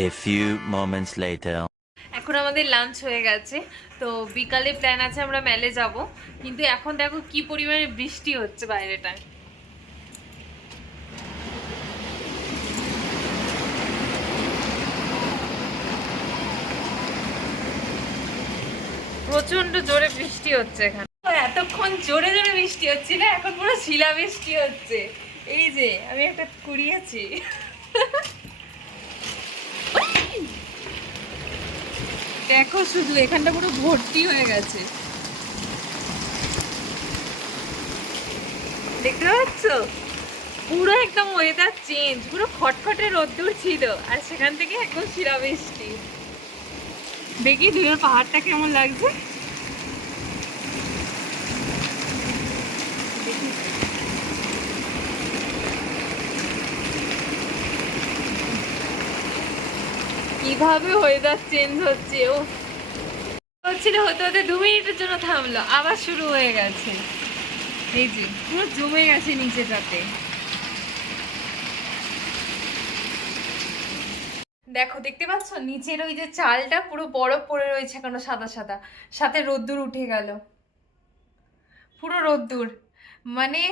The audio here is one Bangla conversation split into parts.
A few moments later. এখন আমাদের লাঞ্চ হয়ে গেছে, তো বিকালে প্ল্যান আছে আমরা মেলে যাব, কিন্তু এখন দেখো কি পরিমাণে বৃষ্টি হচ্ছে বাইরেটায়। প্রচন্ড জোরে বৃষ্টি হচ্ছে এখানে। এতক্ষণ জোরে জোরে বৃষ্টি হচ্ছিল, এখন পুরো শিলা বৃষ্টি হচ্ছে। এই যে আমি একটা কুড়িয়েছি। দেখো শুধু এখানটা পুরো ভর্তি হয়ে গেছে, দেখতে পাচ্ছ? পুরো একদম ওয়েদার চেঞ্জ, পুরো খটখটে রোদ্দুর ছিল আর সেখান থেকে একদম শিলা বৃষ্টি। দেখি দুইয়ের পাহাড়টা কেমন লাগছে। কিভাবে ওয়েদার চেঞ্জ হচ্ছে, ও হচ্ছিল হতে হতে 2 মিনিটের জন্য থামলো, আবার শুরু হয়ে গেছে। এই যে পুরো জমে গেছে নিচেটাতে। দেখো দেখতে পাচ্ছ নিচের ওই যে চালটা পুরো বরফ পড়ে রয়েছে এখনো সাদা সাদা, সাথে রোদ্দুর উঠে গেল, পুরো রোদ্দুর। মানে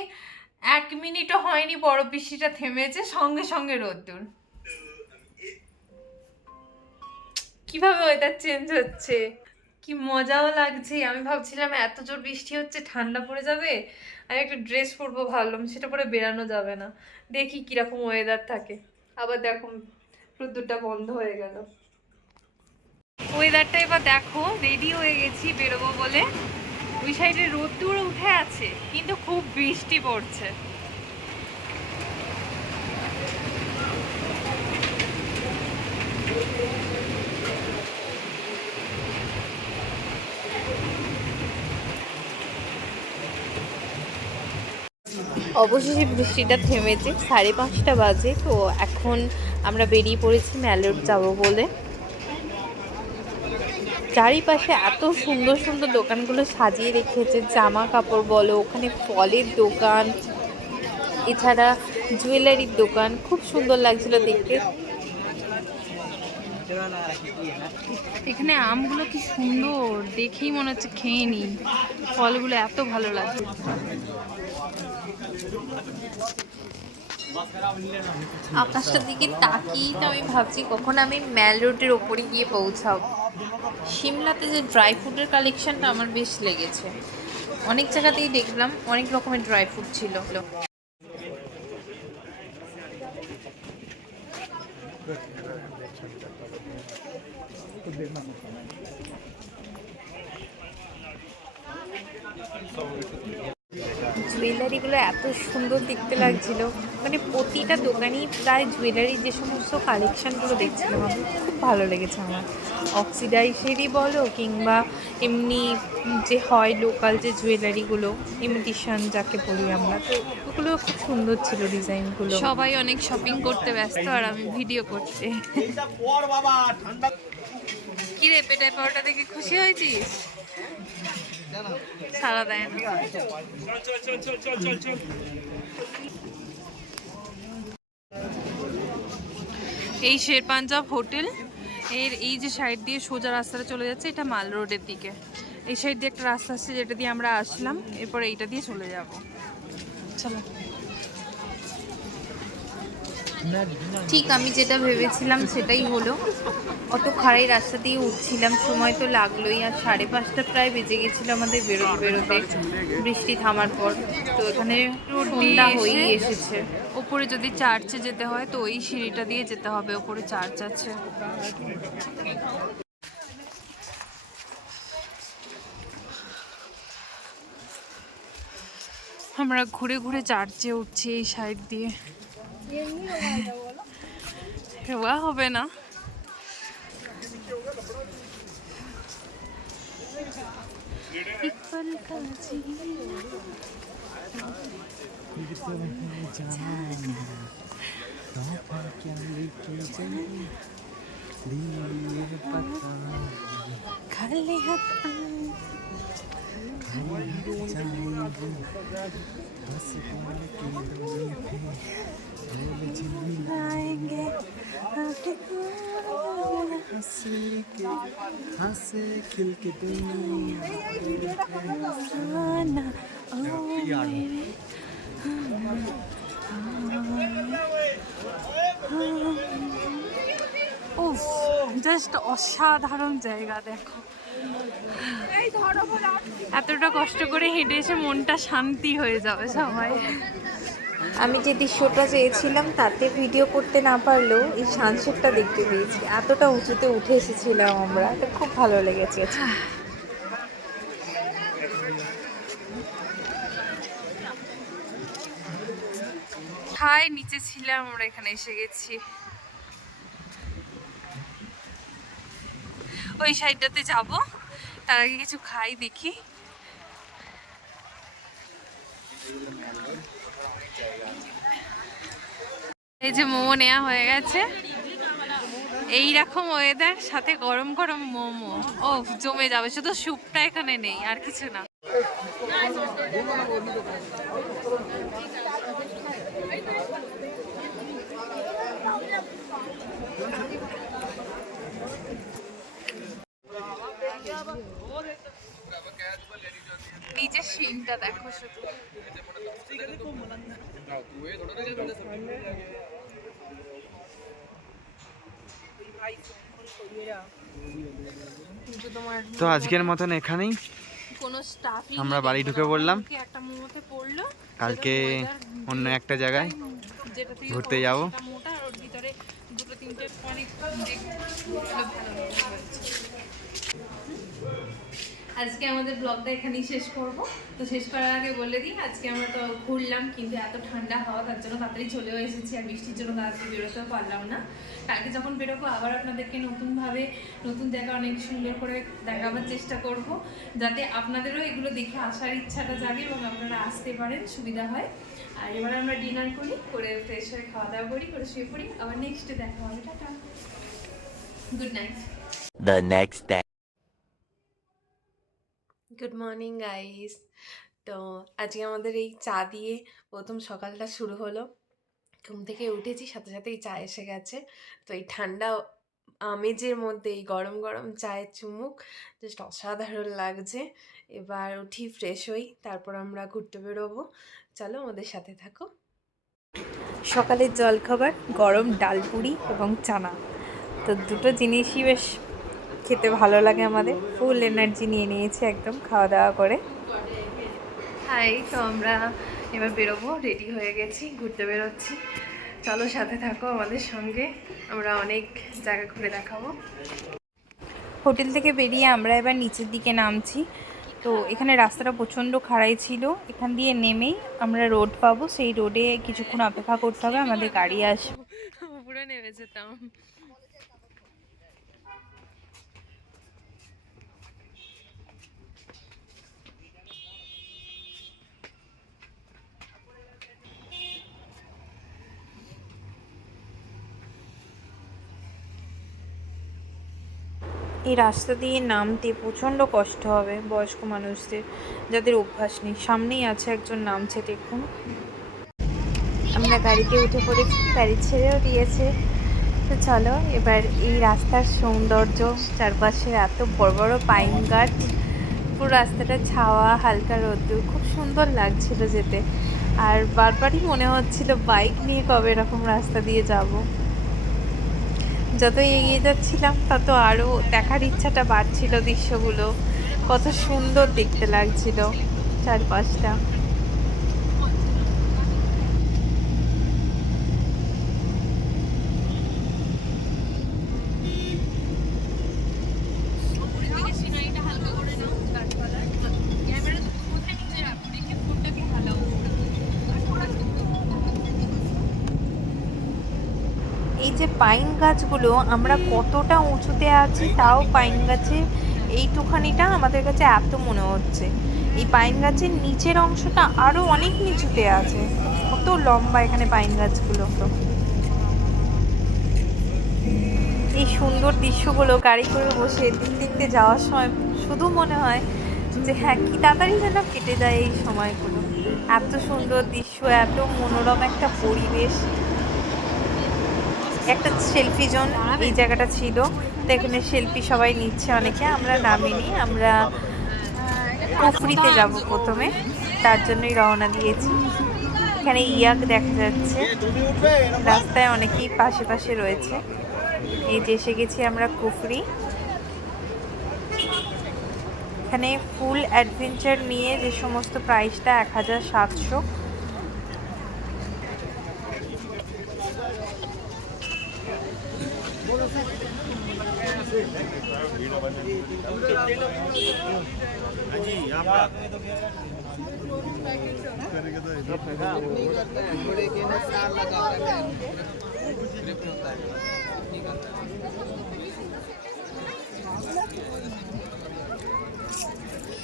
1 মিনিটও হয়নি বরফ বৃষ্টিটা থেমেছে, সঙ্গে সঙ্গে রোদ্দুর। কিভাবে ওয়েদার চেঞ্জ হচ্ছে, কি মজাও লাগছে। আমি ভাবছিলাম এত জোর বৃষ্টি হচ্ছে ঠান্ডা পড়ে যাবে, আমি একটা ড্রেস পরবো ভাবলাম, সেটা পরে বেরানো যাবে না। দেখি কিরকম ওয়েদার থাকে। আবার দেখো রোদ্দুরটা বন্ধ হয়ে গেল। ওয়েদারটা এবার দেখো, রেডি হয়ে গেছি বেরোবো বলে। ওই সাইডে রোদ্দুর উঠে আছে কিন্তু খুব বৃষ্টি পড়ছে। অবশেষে বৃষ্টিটা থেমেছে, 5:30 বাজে। তো এখন আমরা বেরিয়ে পড়েছি ম্যালোর যাব বলে। চারিপাশে এত সুন্দর সুন্দর দোকানগুলো সাজিয়ে রেখেছে, জামা কাপড় বলো, ওখানে ফলের দোকান, এছাড়া জুয়েলারির দোকান, খুব সুন্দর লাগছিল দেখতে। এখানে আমগুলো কি সুন্দর, দেখেই মনে হচ্ছে খেয়ে নিই, ফলগুলো এত ভালো লাগছে। আকাশটার দিকে তাকিয়ে তো আমি ভাবছি কখন আমি ম্যাল রোডের ওপরে গিয়ে পৌঁছাবো। সিমলাতে যে ড্রাই ফ্রুটের কালেকশনটা আমার বেশ লেগেছে, অনেক জায়গাতেই দেখলাম অনেক রকমের ড্রাই ফ্রুট ছিল। জুয়েলারিগুলো এত সুন্দর দেখতে লাগছিল, মানে প্রতিটা দোকানেই প্রায় জুয়েলারির যে সমস্ত কালেকশানগুলো দেখছিলাম আমি, খুব ভালো লেগেছে আমার। অক্সিডাইজেরই বলো কিংবা এমনি যে হয় লোকাল যে জুয়েলারিগুলো, ইমিটেশন যাকে বলি আমরা, তো ওগুলো খুব সুন্দর ছিল ডিজাইনগুলো। সবাই অনেক শপিং করতে ব্যস্ত আর আমি ভিডিও করতে। কি রে, পেটাই পাওয়াটা দেখে খুশি হয়েছিস? সারা দেয় না। এই শের পাঞ্জাব হোটেল এর এই যে সাইড দিয়ে সোজা রাস্তাটা চলে যাচ্ছে, এটা মাল রোডের দিকে। এই সাইড দিয়ে একটা রাস্তা আছে যেটা দিয়ে আমরা আসলাম, এরপর এইটা দিয়ে চলে যাব। চলো। ঠিক আমি যেটা ভেবেছিলাম সেটাই হলো, অত খাড়াই রাস্তা দিয়ে উঠছিলাম, সময় তো লাগলোই, আর 5:30 প্রায় বেজে গেছিলো আমাদের বেরোতে বেরোতে বৃষ্টি থামার পর। তো এখানে সন্ধ্যা হয়েই এসেছে। ওপরে যদি চার্চে যেতে হয় তো ওই সিঁড়িটা দিয়ে যেতে হবে, ওপরে চার্চ আছে। আমরা ঘুরে ঘুরে চার্চে উঠছি এই সাইড দিয়ে। হেওয়া হবে না। খালি হাত आएंगे हंसे खिलके दुनिया উফ, জাস্ট অসাধারণ জায়গা দেখো। এতটা কষ্ট করে হেঁটে এসে মনটা শান্তি হয়ে যাবে সবাই। আমি যে দৃশ্যটা চেয়েছিলাম তাতে ভিডিও করতে না পারলেও এই সানসেটটা দেখতে পেয়েছি। এতটা উঁচুতে উঠে এসেছিলাম আমরা, এটা খুব ভালো লেগেছে। হাই, নিচে ছিলাম, আমরা এখানে এসে গেছি। ওই সাইডটাতে যাব, তার আগে কিছু খাই দেখি। এই যে মোমো নেওয়া হয়ে গেছে। এইরকম ওয়েদার, সাথে গরম গরম মোমো, ও জমে যাবে। শুধু স্যুপটা এখানে নেই, আর কিছু না। নিচের সিনটা দেখো শুধু। তো আজকের মতন এখানেই কোনো স্টাফই আমরা বাড়ি ঢুকে পড়লাম। একটা মোমোতে পড়লো, কালকে অন্য একটা জায়গায় ঘুরতে যাব। মোটা আর ওর ভিতরে দুটো তিনটে অনেক ভালো হয়েছে। আজকে আমাদের ব্লগটা এখানেই শেষ করব। তো শেষ করার আগে বলে দিই, আজকে আমরা তো ঘুরলাম, কিন্তু এত ঠান্ডা হাওয়া, তার জন্য তাড়াতাড়ি চলেও এসেছি, আর বৃষ্টির জন্য তাড়াতাড়ি বেরোতেও পারলাম না। কালকে যখন বেরোবো আবার আপনাদেরকে নতুনভাবে নতুন জায়গা অনেক সুন্দর করে দেখাবার চেষ্টা করব, যাতে আপনাদেরও এগুলো দেখে আসার ইচ্ছাটা জাগে এবং আপনারা আসতে পারেন, সুবিধা হয়। আর এবার আমরা ডিনার করি, করে ফ্রেশ হয়ে খাওয়া দাওয়া করে শুয়ে পড়ি। আবার নেক্সটে দেখা হবে। Tata, good night. The next day. Good morning guys. তো আজকে আমাদের এই চা দিয়ে প্রথম সকালটা শুরু হলো। ঘুম থেকে উঠেছি, সাথে সাথেই চা এসে গেছে। তো এই ঠান্ডা আমেজের মধ্যে এই গরম গরম চায়ের চুমুক জাস্ট অসাধারণ লাগছে। এবার উঠি, ফ্রেশ হই, তারপর আমরা ঘুরতে বেরোবো। চলো আমাদের সাথে থাকো। সকালের জলখাবার গরম ডালপুরি এবং চানা। তো দুটো জিনিসই বেশ খেতে ভালো লাগে আমাদের। ফুল এনার্জি নিয়ে নিয়েছি একদম খাওয়া দাওয়া করে। হাই, তো আমরা এবার বেরোবো, রেডি হয়ে গেছি, ঘুরতে বেরোচ্ছি। চলো সাথে থাকো আমাদের সঙ্গে, আমরা অনেক জায়গা ঘুরে দেখাবো। হোটেল থেকে বেরিয়ে আমরা এবার নিচের দিকে নামছি। তো এখানে রাস্তাটা প্রচণ্ড খাড়াই ছিল, এখান দিয়ে নেমেই আমরা রোড পাবো। সেই রোডে কিছুক্ষণ অপেক্ষা করতে হবে, আমাদের গাড়ি আসবে। পুরো নেমে যেতাম। এই রাস্তা দিয়ে নামতে প্রচণ্ড কষ্ট হবে বয়স্ক মানুষদের, যাদের অভ্যাস নেই। সামনেই আছে একজন নামছে, দেখুন। আমরা গাড়িতে উঠে পড়েছি, গাড়ি ছেড়েও দিয়েছে। তো চলো এবার এই রাস্তার সৌন্দর্য, চারপাশে এত বড় বড় পাইন গাছ, পুরো রাস্তাটা ছাওয়া, হালকা রোদ্দুর, খুব সুন্দর লাগছিল যেতে। আর বারবারই মনে হচ্ছিল বাইক নিয়ে কবে এরকম রাস্তা দিয়ে যাব। যতই এগিয়ে যাচ্ছিলাম তত আরও দেখার ইচ্ছাটা বাড়ছিল দৃশ্যগুলো, কত সুন্দর দেখতে লাগছিল চারপাশটা। এই যে পাইন গাছগুলো, আমরা কতটা উঁচুতে আছি তাও পাইন গাছের এইটুখানিটা আমাদের কাছে এত মনে হচ্ছে। এই পাইন গাছের নিচের অংশটা আরও অনেক নিচুতে আছে, কত লম্বা এখানে পাইন গাছগুলো। এই সুন্দর দৃশ্যগুলো গাড়ি করে বসে দেখতে যাওয়ার সময় শুধু মনে হয় যে হ্যাঁ, কি তাড়াতাড়ি যেন কেটে যায় এই সময়গুলো। এত সুন্দর দৃশ্য, এত মনোরম একটা পরিবেশ। একটা সেলফি জোন এই জায়গাটা ছিল, তো তো এখানে সেলফি সবাই নিচ্ছে অনেকে, আমরা নামিনি, আমরা কুফরিতে যাব প্রথমে, তার জন্যই রওনা দিয়েছি। এখানে ইয়াক দেখা যাচ্ছে, রাস্তায় অনেকেই পাশে পাশে রয়েছে। এই যে এসে গেছি আমরা কুফরি। এখানে ফুল অ্যাডভেঞ্চার নিয়ে যে সমস্ত প্রাইসটা 1700।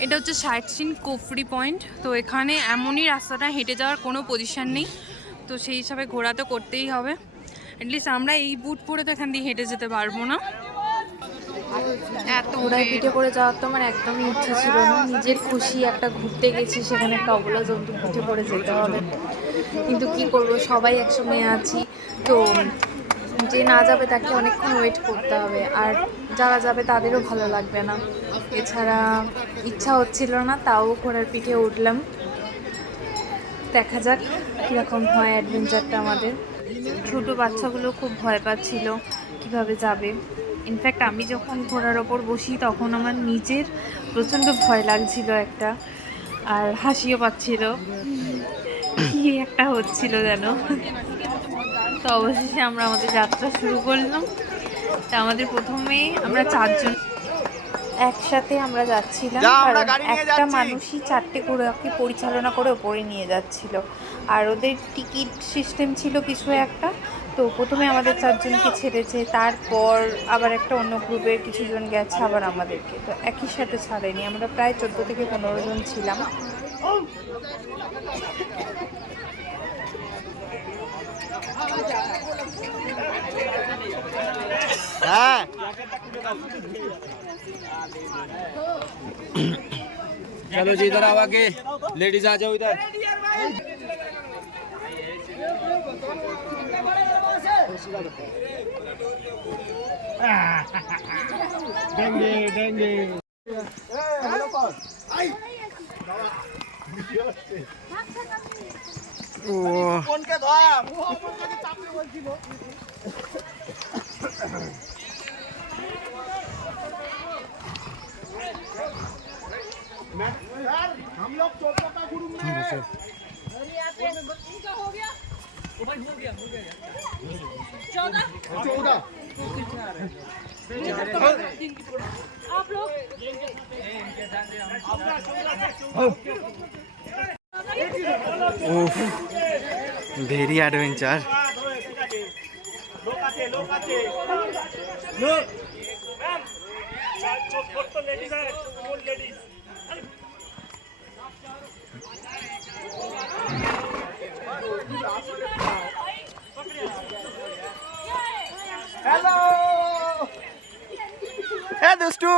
এটা হচ্ছে সাইট সিন কুফরি পয়েন্ট। তো এখানে এমনই রাস্তাটা, হেঁটে যাওয়ার কোনো পজিশন নেই, তো সেই হিসাবে ঘোরা তো করতেই হবে। অ্যাটলিস্ট আমরা এই বুট পরে তো এখান দিয়ে হেঁটে যেতে পারবো না। এত ঘোড়ায় পিঠে করে যাওয়ার তো আমার একদমই ইচ্ছে ছিল না। নিজের খুশি একটা ঘুরতে গেছি, সেখানে একটা অবলা জন্তু পিঠে করে যেতে হবে, কিন্তু কি করব, সবাই একসঙ্গে আছি, তো যে না যাবে তাকে অনেকক্ষণ ওয়েট করতে হবে, আর যারা যাবে তাদেরও ভালো লাগবে না। এছাড়া ইচ্ছা হচ্ছিল না, তাও ঘোড়ার পিঠে উঠলাম। দেখা যাক কীরকম হয় অ্যাডভেঞ্চারটা আমাদের। ছোটো বাচ্চাগুলো খুব ভয় পাচ্ছিল কিভাবে যাবে। ইনফ্যাক্ট আমি যখন ঘোড়ার ওপর বসি তখন আমার নিজের প্রচণ্ড ভয় লাগছিল একটা, আর হাসিও পাচ্ছিল, কি একটা হচ্ছিল যেন। তো অবশেষে আমরা আমাদের যাত্রা শুরু করলাম। তা আমাদের প্রথমে আমরা 4 জন একসাথে আমরা যাচ্ছিলাম, কারণ একটা মানুষই 4টে ঘোড়াকে পরিচালনা করে ওপরে নিয়ে যাচ্ছিল, আর ওদের টিকিট সিস্টেম ছিল কিছু একটা। তো প্রথমে আমাদের 4 জনকে ছেড়েছে, তারপর আবার একটা অন্য গ্রুপের কিছু জন গেছে আবার আমাদেরকে, তো একই সাথে ছাড়েনি। আমরা প্রায় 14 থেকে 15 জন ছিলাম। হ্যাঁ चलो जी इधर आओ आगे, लेडीज आ जाओ इधर। डेंगे डेंगे हम लोग चौथा का गुरु में चौदह आप लोग ভেরি অ্যাডভেঞ্চার। हेलो এ দুষ্টু,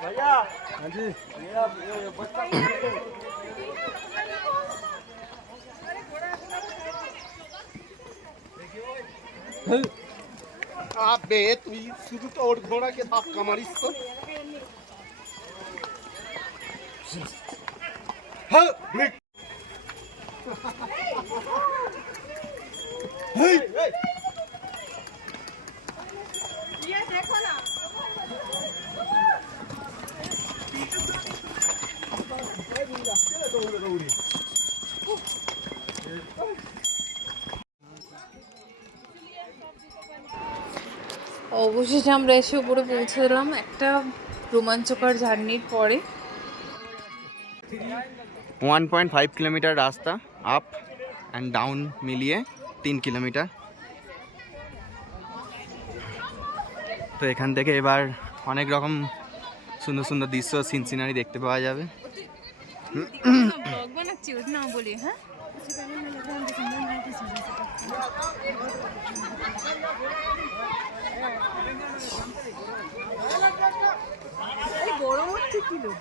भैया हाँ जी আবে তুই শুধু তো ওর ঘোড়াকে ধাক্কা মারিস তো। হ্যাঁ ব্রেক হেই ये देखो ना, অবশেষে আমরা এসে উপরে পৌঁছে গেলাম একটা রোমাঞ্চকর জার্নির পরে। 1.5 কিলোমিটার রাস্তা, আপ অ্যান্ড ডাউন মিলিয়ে 3 কিলোমিটার। তো এখান থেকে এবার অনেক রকম সুন্দর সুন্দর দৃশ্য, সিন সিনারি দেখতে পাওয়া যাবে। ব্লগ বানাচ্ছি ওটা না বলি। হ্যাঁ গরম হচ্ছে kilo.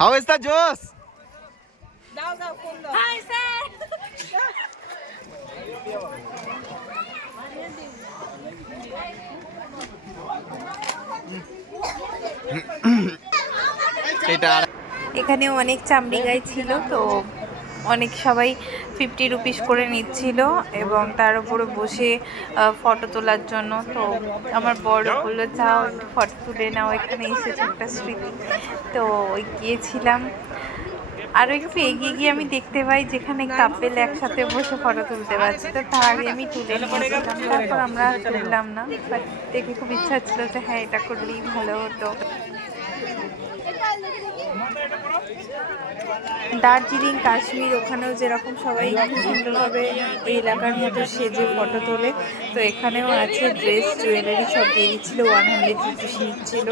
How is the juice? দাও দাও কোন দাও। হাই স্যার এটা আর এখানে অনেক চামড়ি গাই ছিল, তো অনেক সবাই 50 রুপিস করে নিচ্ছিল এবং তার উপরে বসে ফটো তোলার জন্য। তো আমার বড় বললো যাও একটু ফটো তুলে নাও, এখানে এসেছে একটা স্মৃতি। তো গিয়েছিলাম, আরও একটু এগিয়ে গিয়ে আমি দেখতে পাই যেখানে কাপেল একসাথে বসে ফটো তুলতে পারছি। তো তার আগে আমি তুলে নিয়েছিলাম, তারপর আমরা তুললাম না, বাট দেখে খুব ইচ্ছা ছিল যে হ্যাঁ এটা করলেই ভালো হতো। দার্জিলিং, কাশ্মীর, ওখানেও যেরকম সবাই খুব সুন্দরভাবে এই এলাকার মতো সেজে ফটো তোলে, তো এখানেও আছে। ড্রেস, জুয়েলারি সব দিয়ে দিচ্ছিলো, 100 রুপিস নিচ্ছিল।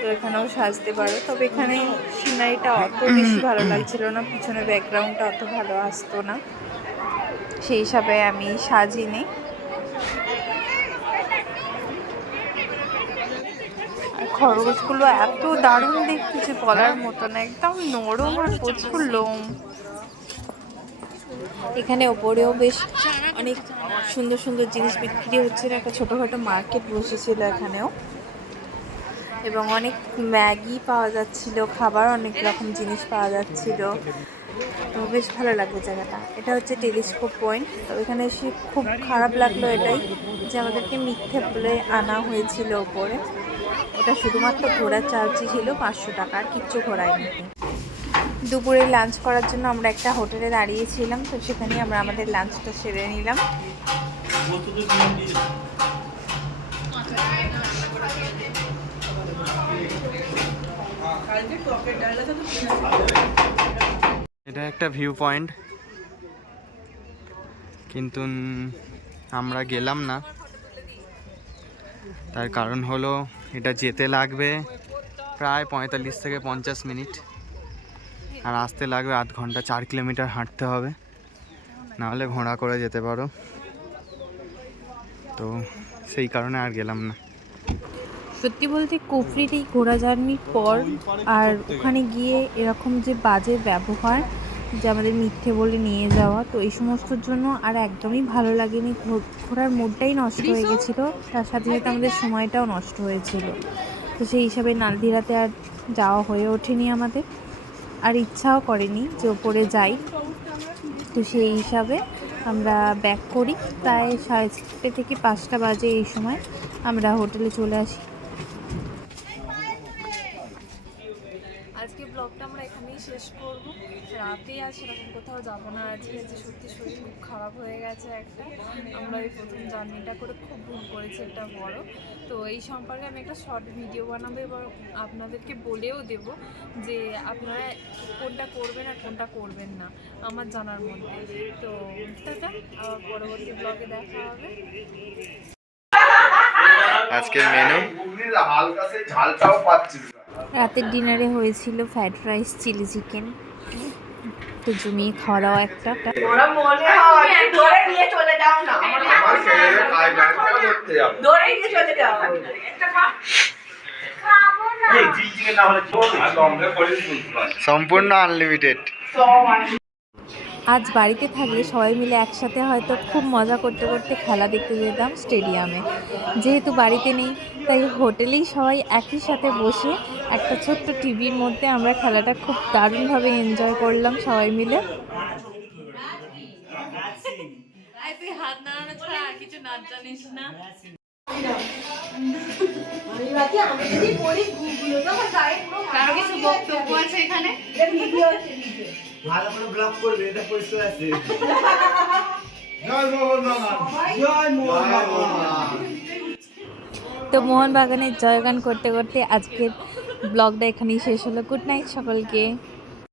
তো এখানেও সাজতে পারো, তবে এখানে সিনারিটা অত বেশি ভালো লাগছিল না, পিছনে ব্যাকগ্রাউন্ডটা অত ভালো আসতো না, সেই হিসাবে আমি সাজিনি। খরগোশগুলো এত দারুণ দেখতেছে বলার মতো না, একদম নরম আর প্রচুর লোম। এখানে ওপরেও বেশ অনেক সুন্দর সুন্দর জিনিস বিক্রি হচ্ছিল, একটা ছোটোখাটো মার্কেট বসেছিল এখানেও, এবং অনেক ম্যাগি পাওয়া যাচ্ছিল, খাবার অনেক রকম জিনিস পাওয়া যাচ্ছিল। তো বেশ ভালো লাগবে জায়গাটা। এটা হচ্ছে টেলিস্কোপ পয়েন্ট। তো এখানে এসে খুব খারাপ লাগলো এটাই যে আমাদেরকে মিথ্যে বলে আনা হয়েছিল ওপরে। ওটা শুধুমাত্র ঘোরার চার্জই ছিল 500 টাকা, আর কিচ্ছু ঘোরায়নি। দুপুরে লাঞ্চ করার জন্য আমরা একটা হোটেলে দাঁড়িয়েছিলাম, তো সেখানেই আমরা আমাদের লাঞ্চটা সেরে নিলাম। এটা একটা ভিউ পয়েন্ট, কিন্তু আমরা গেলাম না। তার কারণ হলো এটা যেতে লাগবে প্রায় 45 থেকে 50 মিনিট, আর আসতে লাগবে 8 ঘন্টা। 4 কিলোমিটার হাঁটতে হবে, নাহলে ঘোড়া করে যেতে পারো। তো সেই কারণে আর গেলাম না। সত্যি বলতে কুফরির এই ঘোড়া জার্নির পর আর ওখানে গিয়ে এরকম যে বাজে ব্যবহার, যে আমাদের মিথ্যে বলে নিয়ে যাওয়া, তো এই সমস্তর জন্য আর একদমই ভালো লাগেনি। ঘোরার মুডটাই নষ্ট হয়ে গেছিলো, তার সাথে সাথে আমাদের সময়টাও নষ্ট হয়েছিল। তো সেই হিসাবে নালদিরাতে আর যাওয়া হয়ে ওঠেনি আমাদের, আর ইচ্ছাও করেনি যে ওপরে যাই। তো সেই হিসাবে আমরা ব্যাক করি, প্রায় 4:30 থেকে 5টা বাজে এই সময় আমরা হোটেলে চলে আসি। আজকে ব্লগটা আমরা এখানেই শেষ করব। রাতে আর সেরকম কোথাও যাবো না আজকে, যে সত্যি শরীর খুব খারাপ হয়ে গেছে একটা। আমরা এই প্রথম জার্নিটা করে খুব ভুল করেছি একটা বড়। তো এই সম্পর্কে আমি একটা শর্ট ভিডিও বানাবো এবং আপনাদেরকে বলেও দেব যে আপনারা কোনটা করবেন আর কোনটা করবেন না আমার জানার মধ্যে। তো টাটা, আবার পরবর্তী ব্লগে দেখা হবে। আজকের মেনু হালকা সে ঝালটাও পাচ্ছিস না। রাতের ডিনারে হয়েছিল ফ্রাইড রাইস, চিলি চিকেন, তো জমিয়ে খাওয়া দাওয়া একটা। আমার ছেলে খাই গাড়িটা ধরতে যাবে। এই চিকেন না হলে আমরা করে দিই। সম্পূর্ণ আনলিমিটেড। আজ বাড়িতে থাকলে সবাই মিলে একসাথে হয়তো খুব মজা করতে করতে খেলা দেখতে যেতাম স্টেডিয়ামে। যেহেতু বাড়িতে নেই, তাই হোটেলেই সবাই একই সাথে বসে একটা ছোট্ট টিভির মধ্যে আমরা খেলাটা খুব দারুণভাবে এনজয় করলাম সবাই মিলে। কারো কিছু বক্তব্য আছে এখানে? ভালো করে ব্লক করবে, এটা পরিষ্কার আছে। জয় মোহনবাগান, জয় মোহনবাগান। তো মোহনবাগানের জয়গান করতে করতে আজকের ব্লগটা এখানেই শেষ হলো। গুড নাইট সকলকে।